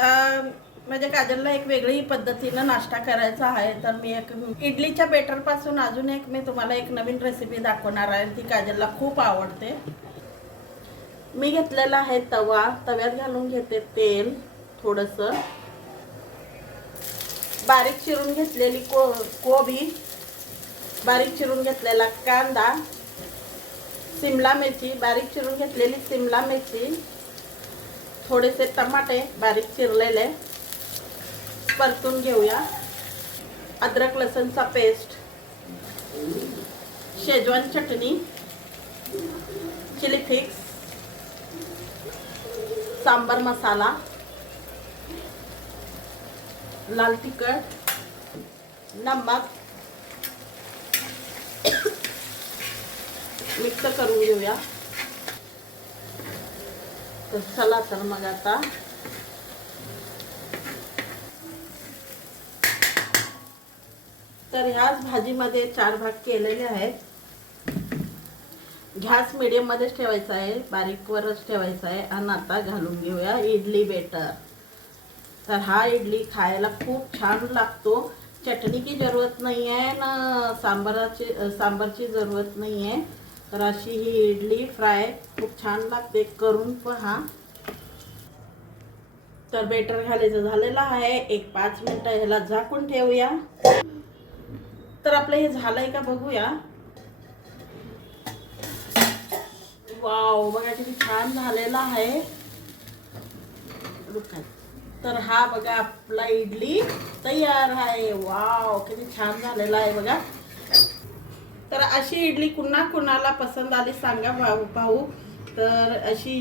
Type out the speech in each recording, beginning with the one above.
म्हणजे काजलला एक वेगळी पद्धतीनं नाश्ता करायचा आहे, तर मी एक इडलीच्या बेटरपासून अजून एक मी तुम्हाला एक नवीन रेसिपी दाखवणार आहे. ती काजलला खूप आवडते. मी घेतलेला आहे तवा. तव्यात घालून घेते तेल थोडंसं, बारीक चिरून घेतलेली कोबी, बारीक चिरून घेतलेला कांदा, शिमला मिरची, बारीक चिरून घेतलेली शिमला मिरची, थोडेसे टमाटे बारीक चिरलेले परतून घेऊया. अद्रक लसूणचा पेस्ट, शेजवान चटणी, चिली फ्लेक्स, सांबर मसाला, लाल तिखट, नमक मिक्स करून घेऊया. तर चला तर मग आता तर ह्याच भाजीमध्ये 4 भाग केलेले आहेत. गॅस मीडियम मध्येच ठेवायचा आहे, बारीकवरच ठेवायचा आहे. आणि आता घालून घेऊया इडली बेटर. तर हा इडली खायला खूप छान लागतो. चटणी की जरूरत नाही आहे ना सांबारची जरूरत नाही आहे. तर अशी ही इडली फ्राय खूप छान लागते, करून पहा. तर बेटर घालायचं झालेलं आहे. एक 5 मिनिटं ह्याला झाकून ठेवूया. तर आपलं हे झालंय का बघूया. वाव, बघा किती छान झालेला आहे. तर हा बघा आपला इडली तयार आहे. वाव, किती छान झालेला आहे बघा. तर अशी इडली कुणाला पसंत आली सांगा भाऊ. तर अशी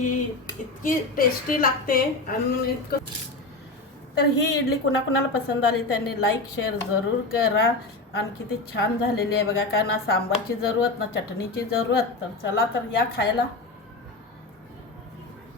इतकी टेस्टी लागते आणि इतकं. तर ही इडली कुणाला पसंत आली त्यांनी लाईक शेअर जरूर करा. आणि किती छान झालेली आहे बघा. काय ना सांबारची जरूरत ना चटणीची जरूरत. तर चला तर या खायला.